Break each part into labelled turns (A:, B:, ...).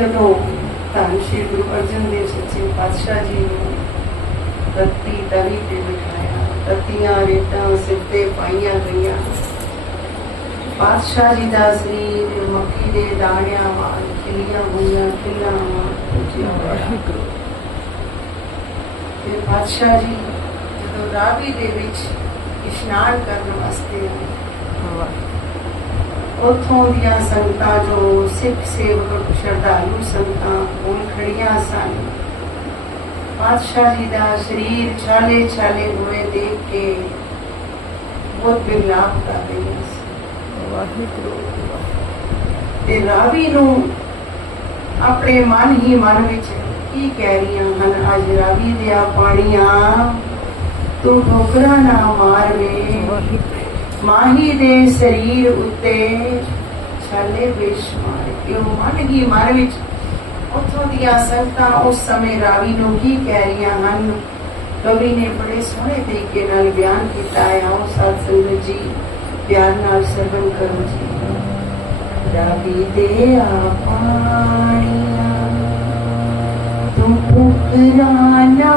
A: ਜਦੋਂ ਧੰਨ ਸ਼੍ਰੀ ਗੁਰੂ ਅਰਜਨ ਦੇਵ ਸੱਚੇ ਪਾਤਸ਼ਾਹ ਜੀ ਨੂੰ ਤੱਤੀ ਤਵੀ ਤੇ ਬਿਠਾਇਆ ਤੱਤੀਆਂ ਸਿਰ ਤੇ ਪਾਈਆਂ ਗਈਆਂ। ਪਾਤਸ਼ਾਹ ਜੀ ਦਾ ਸਰੀਰ ਮੱਕੀ ਦੇ ਦਾਣਿਆਂ ਵਾਂਗ ਖਿਲੀਆਂ ਹੋਈਆਂ ਖਿਲਾਂ ਵਾਂਗ ਉੱਚੀਆਂ ਹੋਇਆ। ਤੇ ਪਾਤਸ਼ਾਹ ਜੀ ਜਦੋਂ ਰਾਵੀ ਦੇ ਵਿੱਚ ਇਸ਼ਨਾਨ ਕਰਨ ਵਾਸਤੇ ਆਏ ਉੱਥੋਂ ਦੀਆਂ ਸੰਗਤਾਂ ਜੋ ਸਿੱਖ ਸੇਵਕ, ਸ਼ਰਧਾਲੂ ਸੰਗਤਾਂ ਕੋਲ ਖੜੀਆਂ ਸਨ। ਪਾਤਸ਼ਾਹ ਜੀ ਦਾ ਸਰੀਰ ਛਾਲੇ ਛਾਲੇ ਹੋਏ ਦੇਖ ਕੇ ਬਹੁਤ ਬਿਰਲਾਪ ਕਰ ਰਹੀਆਂ ਸੀ
B: ਵਾਹਿਗੁਰੂ
A: ਤੇ ਰਾਵੀ ਨੂੰ ਆਪਣੇ ਮਨ ਹੀ ਮਨ ਵਿੱਚ ਕੀ ਕਹਿ ਰਹੀਆਂ ਹਨ, ਅੱਜ ਰਾਵੀ ਦੇ ਆ ਪਾਣੀਆਂ, ਤੂੰ ਠੋਕਰਾਂ ਨਾ ਮਾਰ ਵੇ
B: ਵਾਹਿਗੁਰੂ
A: ਮਾਹੀ ਦੇ ਸਰੀਰ ਉੱਤੇ ਛਾਲੇ ਬੇਸ਼ੁਮਾਰ ਕਿਉਂ? ਮਨ ਹੀ ਮਨ ਵਿੱਚ? ਉੱਥੋਂ ਦੀਆਂ ਸੰਗਤਾਂ ਉਸ ਸਮੇਂ ਰਾਵੀ ਨੂੰ ਕੀ ਕਹਿ ਰਹੀਆਂ ਹਨ? ਕਵੀ ਨੇ ਬੜੇ ਸੋਹਣੇ ਤਰੀਕੇ ਨਾਲ ਬਿਆਨ ਕੀਤਾ ਹੈ। ਆਓ ਸਾਧ ਸੰਗਤ ਜੀ, ਪਿਆਰ ਨਾਲ ਸਰਵਣ ਕਰੋ ਜੀ। ਰਾਵੀ ਦੇ ਆ ਤੂੰ ਪੁੱਤਰਾ ਨਾ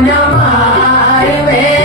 B: Namah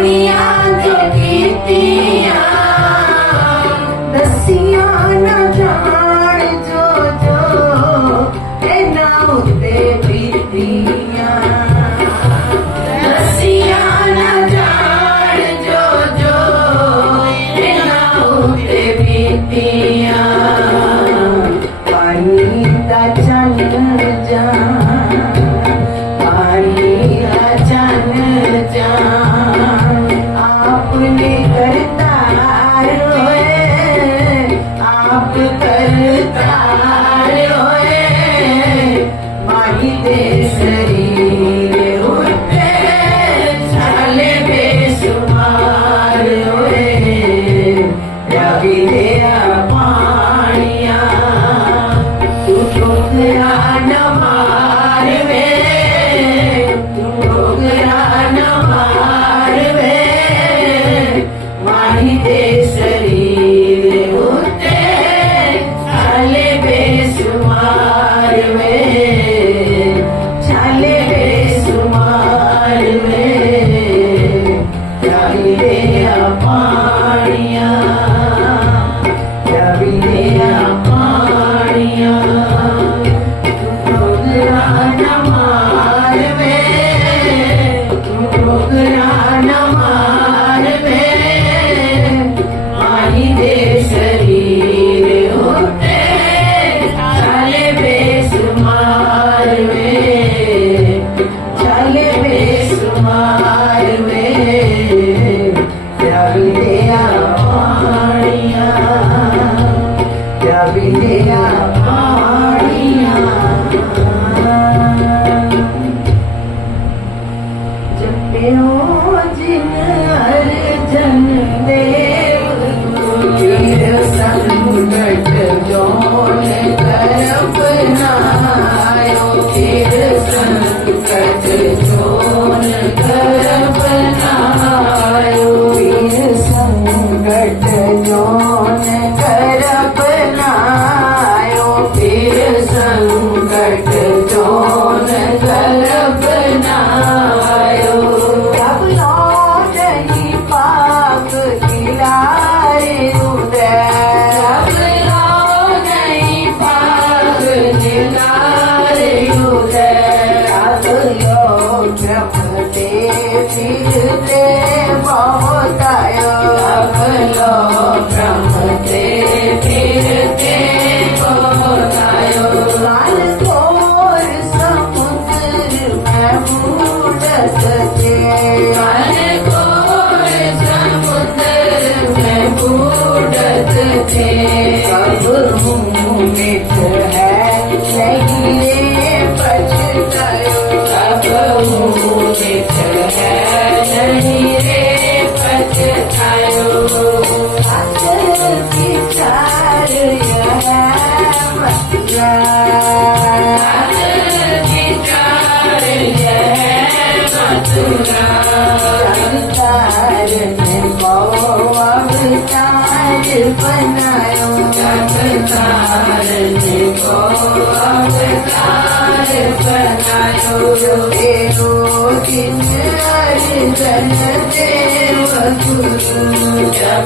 B: 你呀 Sita.